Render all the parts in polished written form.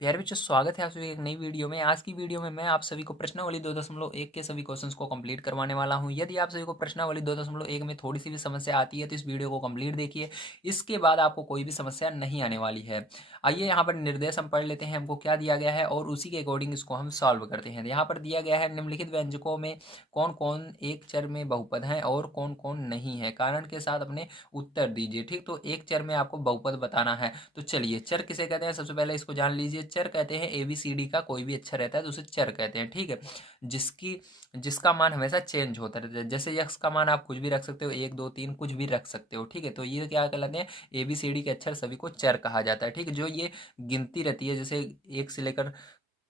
प्यारे बच्चों, स्वागत है आप सभी एक नई वीडियो में। आज की वीडियो में मैं आप सभी को प्रश्नावली 2.1 के सभी क्वेश्चंस को कंप्लीट करवाने वाला हूं। यदि आप सभी को प्रश्नावली 2.1 में थोड़ी सी भी समस्या आती है तो इस वीडियो को कंप्लीट देखिए। इसके बाद आपको कोई भी समस्या नहीं आने वाली है। आइए यहाँ पर निर्देश हम पढ़ लेते हैं, हमको क्या दिया गया है और उसी के अकॉर्डिंग इसको हम सॉल्व करते हैं। यहाँ पर दिया गया है निम्नलिखित व्यंजकों में कौन कौन एक चर में बहुपद है और कौन कौन नहीं है, कारण के साथ अपने उत्तर दीजिए। ठीक, तो एक चर में आपको बहुपद बताना है। तो चलिए, चर किसे कहते हैं सबसे पहले इसको जान लीजिए। चर कहते हैं ABCD का कोई भी अक्षर रहता है तो उसे चर कहते हैं। ठीक है, जिसकी जिसका मान हमेशा चेंज होता रहता है। जैसे यक्स का मान आप कुछ भी रख सकते हो, 1 2 3 कुछ भी रख सकते हो। ठीक है, तो ये क्या कहलाते हैं, ABCD के अक्षर सभी को चर कहा जाता है। ठीक है, जो ये गिनती रहती है, जैसे एक से लेकर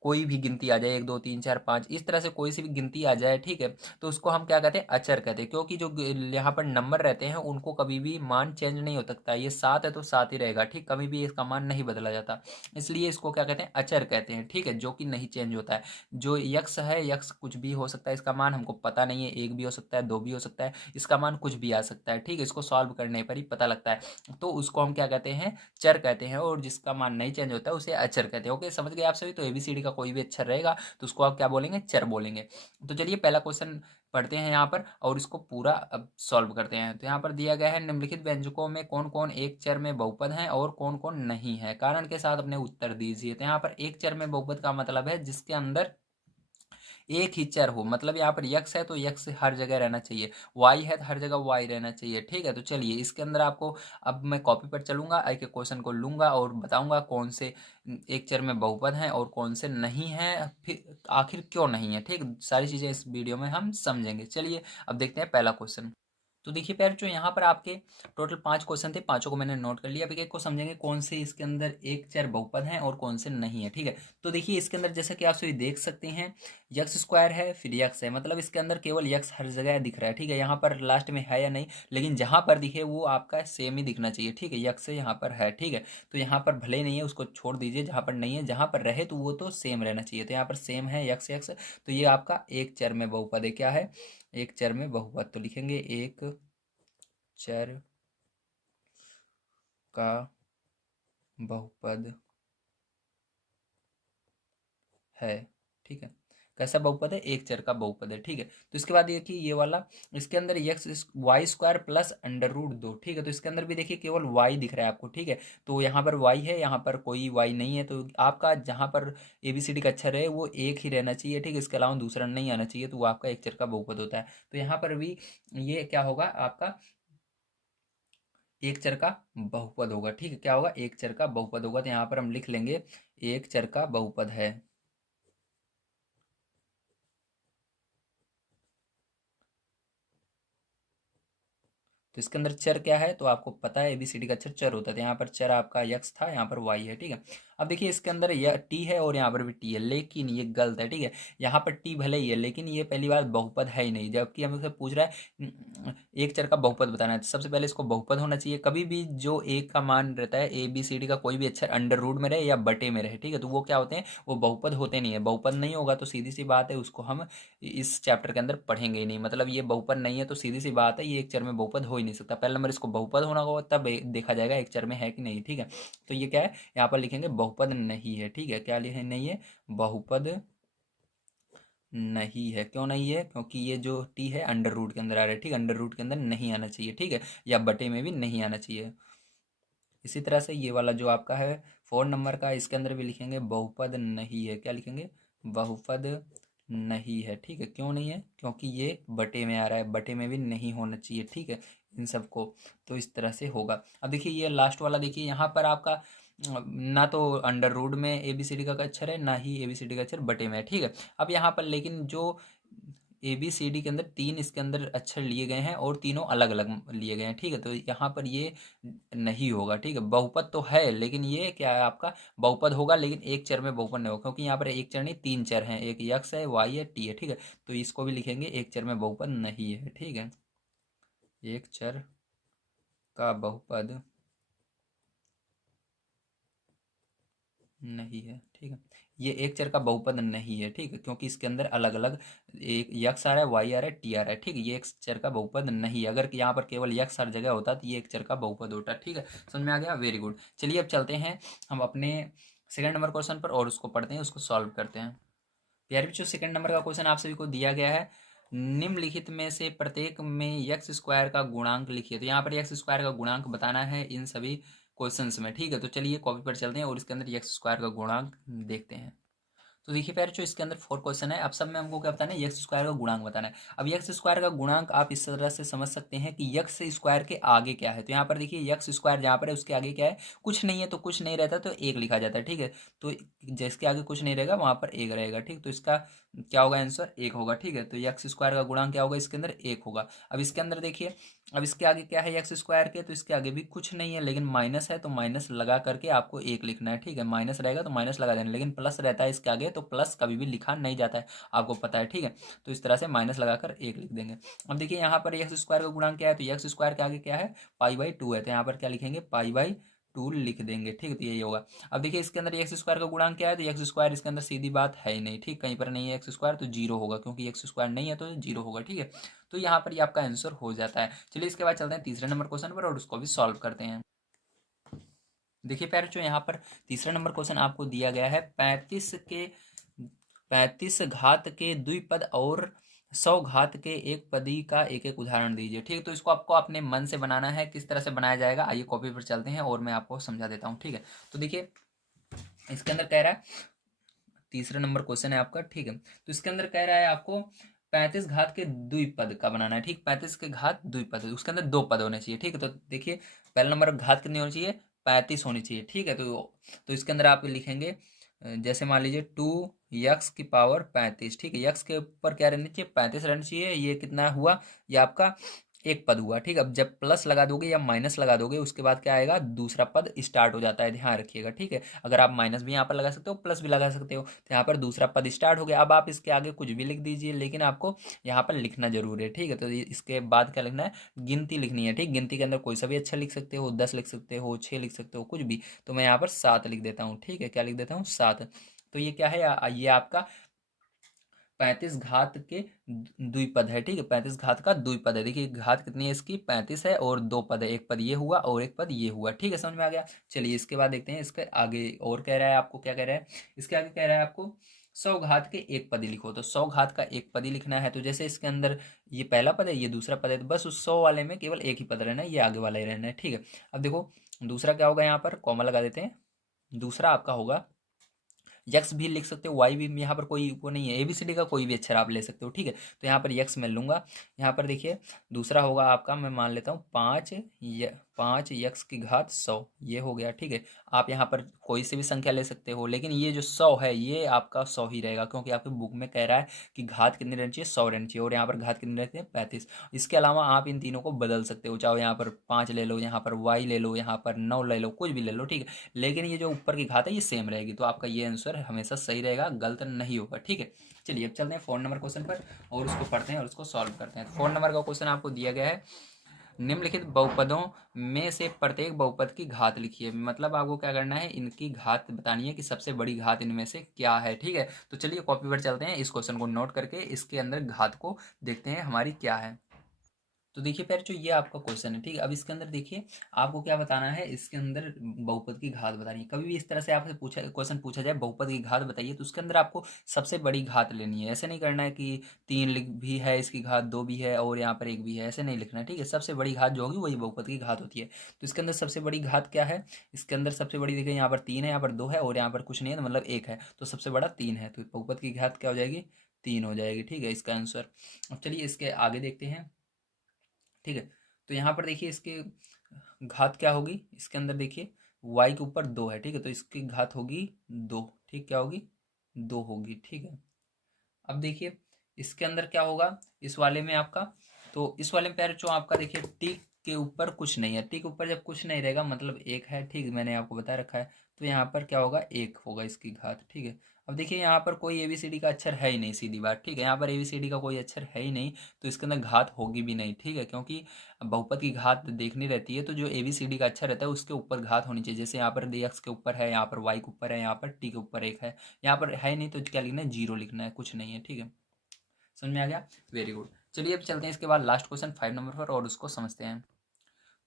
कोई भी गिनती आ जाए, 1 2 3 4 5, इस तरह से कोई सी भी गिनती आ जाए, ठीक है, तो उसको हम क्या कहते हैं, अचर कहते हैं। क्योंकि जो यहाँ पर नंबर रहते हैं उनको कभी भी मान चेंज नहीं हो सकता। ये 7 है तो 7 ही रहेगा। ठीक, कभी भी इसका मान नहीं बदला जाता, इसलिए इसको क्या कहते हैं, अचर कहते हैं। ठीक है, जो कि नहीं चेंज होता है। जो यक्स है, यक्स कुछ भी हो सकता है, इसका मान हमको पता नहीं है, 1 भी हो सकता है, 2 भी हो सकता है, इसका मान कुछ भी आ सकता है। ठीक है, इसको सॉल्व करने पर ही पता लगता है, तो उसको हम क्या कहते हैं, चर कहते हैं। और जिसका मान नहीं चेंज होता है उसे अचर कहते हैं। ओके, समझ गए आप सभी। तो ABCD का कोई भी अक्षर रहेगा तो उसको आप क्या बोलेंगे, चर बोलेंगे। तो चलिए पहला क्वेश्चन पढ़ते हैं यहाँ पर और इसको पूरा अब सॉल्व करते हैं। तो यहाँ पर दिया गया है निम्नलिखित व्यंजकों में कौन कौन एक चर में बहुपद है और कौन कौन नहीं है, कारण के साथ अपने उत्तर दीजिए। तो यहाँ पर एक चर में बहुपद का मतलब है जिसके अंदर एक ही चर हो। मतलब यहाँ पर यक्स है तो यक्स हर जगह रहना चाहिए, वाई है तो हर जगह वाई रहना चाहिए। ठीक है, तो चलिए इसके अंदर आपको, अब मैं कॉपी पर चलूंगा, एक एक क्वेश्चन को लूंगा और बताऊंगा कौन से एक चर में बहुपद हैं और कौन से नहीं हैं, फिर आखिर क्यों नहीं है। ठीक, सारी चीजें इस वीडियो में हम समझेंगे। चलिए अब देखते हैं पहला क्वेश्चन। तो देखिए प्यारे, जो यहाँ पर आपके टोटल 5 क्वेश्चन थे, पांचों को मैंने नोट कर लिया। अब एक एक को समझेंगे कौन से इसके अंदर एक चर बहुपद हैं और कौन से नहीं है। ठीक है, तो देखिए इसके अंदर जैसा कि आप सभी देख सकते हैं, यक्स स्क्वायर है फिर यक्स है, मतलब इसके अंदर केवल यक्स हर जगह दिख रहा है। ठीक है, यहाँ पर लास्ट में है या नहीं, लेकिन जहाँ पर दिखे वो आपका सेम ही दिखना चाहिए। ठीक है, यक्स यहाँ पर है। ठीक है, तो यहाँ पर भले ही नहीं है उसको छोड़ दीजिए, जहाँ पर नहीं है, जहाँ पर रहे तो वो तो सेम रहना चाहिए। तो यहाँ पर सेम है, यक्स यक्स, तो ये आपका एक चर में बहुपद है। क्या है, एक चर में बहुपद। तो लिखेंगे एक चर का बहुपद है। ठीक है, कैसा बहुपद है, एक चर का बहुपद है। ठीक है, तो इसके बाद देखिए ये वाला, इसके अंदर x y square plus under root 2। ठीक है, तो इसके अंदर भी देखिए केवल वाई दिख रहा है आपको। ठीक है, तो यहाँ पर वाई है, यहाँ पर कोई वाई नहीं है, तो आपका जहाँ पर ABCD का अक्षर है वो एक ही रहना चाहिए। ठीक है, इसके अलावा दूसरा नहीं आना चाहिए, तो वो आपका एक चर का बहुपद होता है। तो यहाँ पर भी ये क्या होगा, आपका एक चर का बहुपद होगा। ठीक है, क्या होगा, एक चर का बहुपद होगा। तो यहाँ पर हम लिख लेंगे एक चर का बहुपद है। तो इसके अंदर चर क्या है, तो आपको पता है ABCD का अक्षर चर होता है। तो यहाँ पर चर आपका यक्स था, यहाँ पर वाई है। ठीक है, अब देखिए इसके अंदर यह टी है और यहाँ पर भी टी है, लेकिन ये गलत है। ठीक है, यहाँ पर टी भले ही है लेकिन ये पहली बात बहुपद है ही नहीं, जबकि हमसे पूछ रहा है एक चर का बहुपद बताना है। तो सबसे पहले इसको बहुपद होना चाहिए। कभी भी जो एक का मान रहता है, ABCD का कोई भी अक्षर अंडर रूट में रहे या बटे में रहे, ठीक है, तो वो क्या होते हैं, वो बहुपद होते नहीं है। बहुपद नहीं होगा तो सीधी सी बात है उसको हम इस चैप्टर के अंदर पढ़ेंगे ही नहीं। मतलब ये बहुपद नहीं है तो सीधी सी बात है ये एक चर में बहुपद हो ही नहीं सकता। पहला नंबर इसको बहुपद होना होगा, तब देखा जाएगा एक चर में है कि नहीं। ठीक है, तो ये क्या है, यहाँ पर लिखेंगे बहुपद नहीं है। ठीक है, क्या लिखे, नहीं है, बहुपद नहीं है। क्यों नहीं है, क्योंकि ये जो टी है अंडर रूट के अंदर आ रहा है। ठीक, अंडर रूट के अंदर नहीं आना चाहिए। ठीक है, या बटे में भी नहीं आना चाहिए। इसी तरह से ये वाला जो आपका है 4 नंबर का, इसके अंदर भी लिखेंगे बहुपद नहीं है। क्या लिखेंगे, बहुपद नहीं है। ठीक है, क्यों नहीं है, क्योंकि ये बटे में आ रहा है, बटे में भी नहीं होना चाहिए। ठीक है, इन सबको, तो इस तरह से होगा। अब देखिए ये लास्ट वाला, देखिए यहाँ पर आपका ना तो अंडर रूट में ABCD का अक्षर है, ना ही ABCD का अक्षर बटे में है। ठीक है, अब यहाँ पर लेकिन जो ABCD के अंदर तीन इसके अंदर अक्षर लिए गए हैं और तीनों अलग अलग लिए गए हैं। ठीक है, तो यहाँ पर ये नहीं होगा। ठीक है, बहुपद तो है लेकिन ये क्या है, आपका बहुपद होगा लेकिन एक चर में बहुपद नहीं होगा, क्योंकि यहाँ पर एक चर नहीं, तीन चर हैं, एक यक्स है, वाई है, टी है। ठीक है, तो इसको भी लिखेंगे एक चर में बहुपद नहीं है। ठीक है, एक चर का बहुपद नहीं है। ठीक है, ये एक चर का बहुपद नहीं है। ठीक है, क्योंकि इसके अंदर अलग अलग एक यक्स आ रहा है, वाई आ रहा है, टी आ रहा है। ठीक है, ये एक चर का बहुपद नहीं है। अगर यहाँ पर केवल यक्स हर जगह होता तो ये एक चर का बहुपद होता। ठीक है, समझ में आ गया, वेरी गुड। चलिए अब चलते हैं हम अपने सेकंड नंबर क्वेश्चन पर और उसको पढ़ते हैं, उसको सॉल्व करते हैं। प्यारे बच्चों, सेकंड नंबर का क्वेश्चन आप सभी को दिया गया है, निम्नलिखित में से प्रत्येक में एक्स स्क्वायर का गुणांक लिखिए। तो यहाँ पर एक्स स्क्वायर का गुणांक बताना है इन सभी क्वेश्चंस में, ठीक है। तो चलिए कॉपी पर चलते हैं और इसके अंदर एक्स स्क्वायर का गुणांक देखते हैं। तो देखिए प्यारे जो इसके अंदर 4 क्वेश्चन है। अब सब में हमको क्या बताना है, एक्स स्क्वायर का गुणांक बताना है। अब एक्स स्क्वायर का गुणांक आप इस तरह से समझ सकते हैं कि एक्स स्क्वायर के आगे क्या है। तो यहाँ पर देखिए एक्स स्क्वायर जहाँ पर है उसके आगे क्या है, कुछ नहीं है, तो कुछ नहीं रहता तो एक लिखा जाता है, ठीक है। तो जिसके आगे कुछ नहीं रहेगा वहाँ पर एक रहेगा, ठीक। तो इसका क्या होगा, आंसर एक होगा, ठीक है। तो एक्स स्क्वायर का गुणांक क्या होगा, इसके अंदर एक होगा। अब इसके अंदर देखिए, अब इसके आगे क्या है एक्स स्क्वायर के, तो इसके आगे भी कुछ नहीं है, लेकिन माइनस है तो माइनस लगा करके आपको एक लिखना है, ठीक है। माइनस रहेगा तो माइनस लगा देना, लेकिन प्लस रहता है इसके आगे तो प्लस कभी भी लिखा नहीं जाता है, आपको पता है, ठीक है। तो इस तरह से माइनस लगाकर एक लिख देंगे। अब देखिए यहाँ पर एक्स स्क्वायर का गुणांक क्या है, तो एक्स स्क्वायर के आगे क्या है, पाई/2 है, तो यहाँ पर क्या लिखेंगे, पाई/2 लिख देंगे, ठीक है। तो यही होगा। अब देखिए इसके अंदर एक्स स्क्वायर का गुणांक क्या है, तो एक्स स्क्वायर इसके अंदर सीधी बात है ही नहीं, ठीक, कहीं पर नहीं है एक्स स्क्वायर, तो जीरो होगा, क्योंकि एक्स स्क्वायर नहीं है तो जीरो होगा, ठीक है। तो यहाँ पर ये आपका आंसर हो जाता है। चलिए इसके बाद चलते हैं तीसरे नंबर क्वेश्चन पर और उसको भी सॉल्व करते हैं। देखिए प्यारे जो यहाँ पर तीसरा नंबर क्वेश्चन आपको दिया गया है, 35 घात के द्विपद और 100 घात के एक पदी का एक एक उदाहरण दीजिए, ठीक है। तो इसको आपको अपने मन से बनाना है, किस तरह से बनाया जाएगा आइए कॉपी पर चलते हैं और मैं आपको समझा देता हूँ, ठीक है। तो देखिए इसके अंदर कह रहा है, तीसरा नंबर क्वेश्चन है आपका, ठीक है। तो इसके अंदर कह रहा है आपको 35 घात के द्विपद का बनाना है, ठीक। 35 के घात द्विपद, उसके अंदर दो पद होने चाहिए, ठीक है। तो देखिए पहला नंबर घात कितनी होनी चाहिए, 35 होनी चाहिए, ठीक है। तो इसके अंदर आप लिखेंगे जैसे मान लीजिए 2x⁻35, ठीक है। यक्स के ऊपर क्या रहना चाहिए, 35 रहना चाहिए। ये कितना हुआ, ये आपका एक पद हुआ, ठीक। अब जब प्लस लगा दोगे या माइनस लगा दोगे उसके बाद क्या आएगा, दूसरा पद स्टार्ट हो जाता है, ध्यान रखिएगा, ठीक है। अगर आप माइनस भी यहाँ पर लगा सकते हो, प्लस भी लगा सकते हो, तो यहाँ पर दूसरा पद स्टार्ट हो गया। अब आप इसके आगे कुछ भी लिख दीजिए, लेकिन आपको यहाँ पर लिखना जरूर है, ठीक है। तो इसके बाद क्या लिखना है, गिनती लिखनी है, ठीक। गिनती के अंदर कोई सा भी अच्छा लिख सकते हो, 10 लिख सकते हो, 6 लिख सकते हो, कुछ भी। तो मैं यहाँ पर 7 लिख देता हूँ, ठीक है। क्या लिख देता हूँ, 7। तो ये क्या है, ये आपका 35 घात के द्विपद है, ठीक है। 35 घात का द्विपद है। देखिए घात कितनी है इसकी, 35 है और दो पद है, एक पद ये हुआ और एक पद ये हुआ, ठीक है। समझ में आ गया। चलिए इसके बाद देखते हैं इसके आगे और कह रहा है आपको, क्या कह रहा है, इसके आगे कह रहा है आपको 100 घात के एक पदी लिखो। तो 100 घात का एक पदी लिखना है, तो जैसे इसके अंदर ये पहला पद है, ये दूसरा पद है, तो बस उस 100 वाले में केवल एक ही पद रहना है, ये आगे वाला ही रहना है, ठीक है। अब देखो दूसरा क्या होगा, यहाँ पर कॉमा लगा देते हैं। दूसरा आपका होगा, यक्स भी लिख सकते हो, वाई भी, यहाँ पर कोई वो नहीं है, एबीसीडी का कोई भी अक्षर आप ले सकते हो, ठीक है। तो यहाँ पर यक्स मैं लूंगा। यहाँ पर देखिए दूसरा होगा आपका, मैं मान लेता हूँ 5 यक्स की घात 100, ये हो गया, ठीक है। आप यहाँ पर कोई से भी संख्या ले सकते हो, लेकिन ये जो 100 है ये आपका 100 ही रहेगा, क्योंकि आपकी बुक में कह रहा है कि घात कितनी रहनी चाहिए, 100 रहनी चाहिए, और यहाँ पर घात कितनी रहती है, 35। इसके अलावा आप इन तीनों को बदल सकते हो, चाहे यहाँ पर 5 ले लो, यहाँ पर वाई ले लो, यहाँ पर 9 ले लो, कुछ भी ले लो, ठीक है। लेकिन ये जो ऊपर की घात है ये सेम रहेगी, तो आपका ये आंसर हमेशा सही रहेगा, गलत नहीं होगा, ठीक है। चलिए अब चलते हैं 4 नंबर क्वेश्चन पर और उसको पढ़ते हैं और उसको सॉल्व करते हैं। 4 नंबर का क्वेश्चन आपको दिया गया है, निम्नलिखित बहुपदों में से प्रत्येक बहुपद की घात लिखिए। मतलब आपको क्या करना है, इनकी घात बतानी है कि सबसे बड़ी घात इनमें से क्या है, ठीक है। तो चलिए कॉपी पर चलते हैं, इस क्वेश्चन को नोट करके इसके अंदर घात को देखते हैं हमारी क्या है। तो देखिए पैर जो ये आपका क्वेश्चन है, ठीक है। अब इसके अंदर देखिए आपको क्या बताना है, इसके अंदर बहुपद की घात बतानी है। कभी भी इस तरह से आपसे पूछा क्वेश्चन पूछा जाए बहुपद की घात बताइए, तो उसके अंदर आपको सबसे बड़ी घात लेनी है। ऐसे नहीं करना है कि 3 लिख भी है इसकी घात, 2 भी है और यहाँ पर 1 भी है, ऐसे नहीं लिखना है, ठीक है। सबसे बड़ी घात जो होगी वही बहुपद की घात होती है। तो इसके अंदर सबसे बड़ी घात क्या है, इसके अंदर सबसे बड़ी देखिए यहाँ पर 3 है, यहाँ पर 2 है और यहाँ पर कुछ नहीं है, तो मतलब 1 है, तो सबसे बड़ा 3 है, तो बहुपद की घात क्या हो जाएगी, 3 हो जाएगी, ठीक है, इसका आंसर। अब चलिए इसके आगे देखते हैं, ठीक है। तो यहाँ पर देखिए इसके घात क्या होगी, इसके अंदर देखिए y के ऊपर 2 है, ठीक है, तो इसकी घात होगी 2, ठीक, क्या होगी, 2 होगी, ठीक है। अब देखिए इसके अंदर क्या होगा, इस वाले में आपका, तो इस वाले में पैर जो आपका देखिए टिक के ऊपर कुछ नहीं है, टिक के ऊपर जब कुछ नहीं रहेगा मतलब एक है, ठीक, मैंने आपको बता रखा है। तो यहाँ पर क्या होगा, एक होगा इसकी घात, ठीक है। अब देखिए यहाँ पर कोई एबीसीडी का अक्षर है ही नहीं, सीधी बात, ठीक है। यहाँ पर एबीसीडी का कोई अक्षर है ही नहीं, तो इसके अंदर घात होगी भी नहीं, ठीक है, क्योंकि बहुपद की घात देखनी रहती है तो जो एबीसीडी का अक्षर रहता है उसके ऊपर घात होनी चाहिए। जैसे यहाँ पर एक्स के ऊपर है, यहाँ पर वाई के ऊपर है, यहाँ पर टी के ऊपर एक है, यहाँ पर है नहीं, तो क्या लिखना है, 0 लिखना है, कुछ नहीं है, ठीक है। समझ में आ गया, वेरी गुड। चलिए अब चलते हैं इसके बाद लास्ट क्वेश्चन 5 नंबर पर और उसको समझते हैं।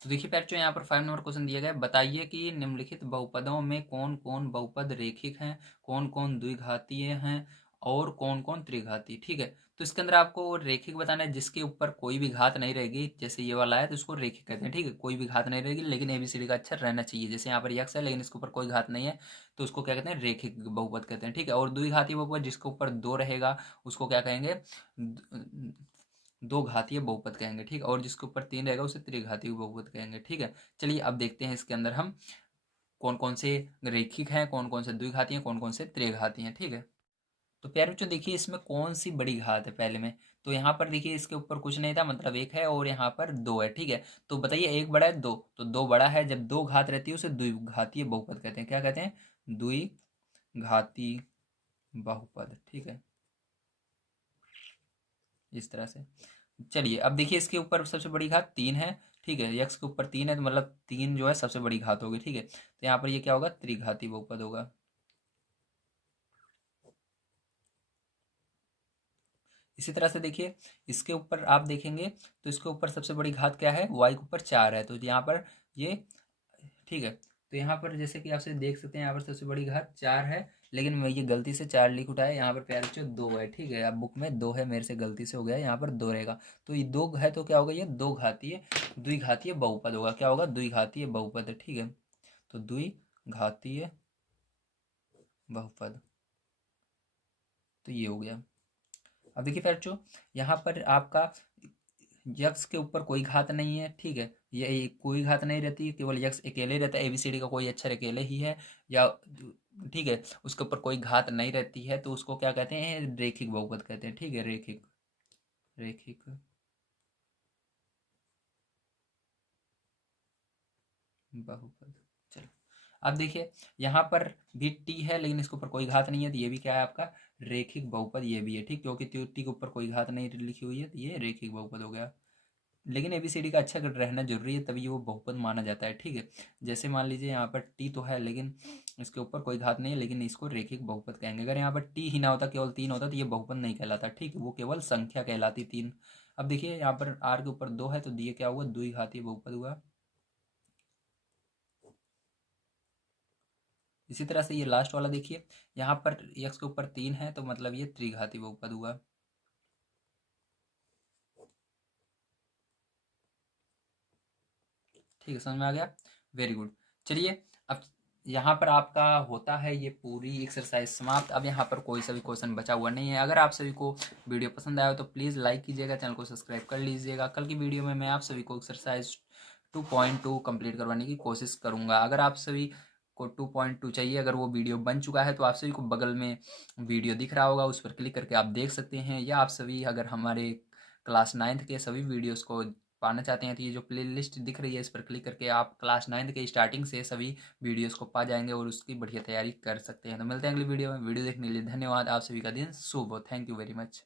तो देखिए बच्चों, यहाँ पर 5 नंबर क्वेश्चन दिया गया है। बताइए कि निम्नलिखित बहुपदों में कौन कौन बहुपद रेखिक हैं, कौन कौन द्विघातीय हैं और कौन कौन त्रिघाती। ठीक है, तो इसके अंदर आपको रेखिक बताना है जिसके ऊपर कोई भी घात नहीं रहेगी। जैसे ये वाला है तो इसको रेखिक कहते हैं। ठीक है, कोई भी घात नहीं रहेगी लेकिन एबीसीडी का अक्षर रहना चाहिए। जैसे यहाँ पर यक्स है लेकिन इसके ऊपर कोई घात नहीं है तो उसको क्या कहते हैं, रेखिक बहुपद कहते हैं। ठीक है, और द्विघाती बहुपद जिसके ऊपर दो रहेगा उसको क्या कहेंगे, दो घातीय बहुपद कहेंगे। ठीक है, और जिसके ऊपर तीन रहेगा उसे त्रिघातीय बहुपद कहेंगे। ठीक है, चलिए अब देखते हैं इसके अंदर हम कौन कौन से रेखिक हैं, कौन कौन से द्विघाती हैं, कौन कौन से त्रिघाती हैं। ठीक है, तो प्यारे बच्चों देखिए इसमें कौन सी बड़ी घात है पहले में। तो यहाँ पर देखिए इसके ऊपर कुछ नहीं था, मतलब एक है और यहाँ पर दो है। ठीक है, तो बताइए एक बड़ा है दो, तो दो बड़ा है। जब दो घात रहती है उसे द्विघातीय बहुपद कहते हैं। क्या कहते हैं, द्विघाती बहुपद। ठीक है, इस तरह से। चलिए अब देखिए इसके ऊपर सबसे बड़ी घात तीन है। ठीक है, यक्स के ऊपर तीन है तो मतलब तीन जो है सबसे बड़ी घात होगी। ठीक है, तो यहाँ पर ये क्या होगा, त्रिघाती बहुपद होगा। इसी तरह से देखिए इसके ऊपर आप देखेंगे तो इसके ऊपर सबसे बड़ी घात क्या है, वाई के ऊपर चार है तो यहाँ पर ये, ठीक है, तो यहाँ पर जैसे कि आपसे देख सकते हैं यहाँ पर सबसे बड़ी घात चार है लेकिन मैं ये गलती से चार लिख उठाया, यहाँ पर प्यारे बच्चों दो है। ठीक है, अब बुक में दो है, मेरे से गलती से हो गया, यहाँ पर दो रहेगा। तो ये दो है तो क्या होगा, ये दो घातीय द्विघातीय बहुपद होगा। क्या होगा, द्विघातीय बहुपद। ठीक है, तो द्विघातीय बहुपद, तो ये हो गया। अब देखिए बच्चों यहाँ पर आपका यक्स के ऊपर कोई घात नहीं है। ठीक है, ये कोई घात नहीं रहती, केवल यक्स अकेले रहता है, एबीसीडी का कोई अक्षर अकेले ही है या, ठीक है, उसके ऊपर कोई घात नहीं रहती है तो उसको क्या कहते हैं, रेखिक बहुपद कहते हैं। ठीक है, रेखिक, रेखिक बहुपद। चलो अब देखिए यहाँ पर भी टी है लेकिन इसके ऊपर कोई घात नहीं है तो ये भी क्या है आपका, रेखिक बहुपद ये भी है। ठीक, क्योंकि टी के ऊपर कोई घात नहीं लिखी हुई है तो ये रेखिक बहुपद हो गया। लेकिन एबीसीडी का अक्षर रहना जरूरी है तभी वो बहुपद माना जाता है। ठीक है, जैसे मान लीजिए यहाँ पर टी तो है लेकिन इसके ऊपर कोई घात नहीं है लेकिन इसको रेखिक बहुपद कहेंगे। अगर यहाँ पर टी ही ना होता, केवल तीन होता तो ये बहुपद नहीं कहलाता। ठीक है, वो केवल संख्या कहलाती तीन। अब देखिए यहाँ पर आर के ऊपर दो है तो ये क्या हुआ, द्विघातीय बहुपद हुआ। इसी तरह से ये लास्ट वाला देखिए, यहाँ पर एक्स के ऊपर तीन है तो मतलब ये त्रिघाती बहुपद हुआ। ठीक है, समझ में आ गया, वेरी गुड। चलिए अब यहाँ पर आपका होता है ये पूरी एक्सरसाइज समाप्त। अब यहाँ पर कोई सा भी क्वेश्चन बचा हुआ नहीं है। अगर आप सभी को वीडियो पसंद आया हो तो प्लीज़ लाइक कीजिएगा, चैनल को सब्सक्राइब कर लीजिएगा। कल की वीडियो में मैं आप सभी को एक्सरसाइज 2.2 कंप्लीट करवाने की कोशिश करूँगा। अगर आप सभी को 2.2 चाहिए, अगर वो वीडियो बन चुका है तो आप सभी को बगल में वीडियो दिख रहा होगा, उस पर क्लिक करके आप देख सकते हैं। या आप सभी अगर हमारे क्लास 9th के सभी वीडियोस को पाना चाहते हैं तो ये जो प्ले लिस्ट दिख रही है इस पर क्लिक करके आप क्लास 9th के स्टार्टिंग से सभी वीडियोस को पा जाएंगे और उसकी बढ़िया तैयारी कर सकते हैं। तो मिलते हैं अगली वीडियो में। वीडियो देखने के लिए धन्यवाद। आप सभी का दिन शुभ हो। Thank you very much.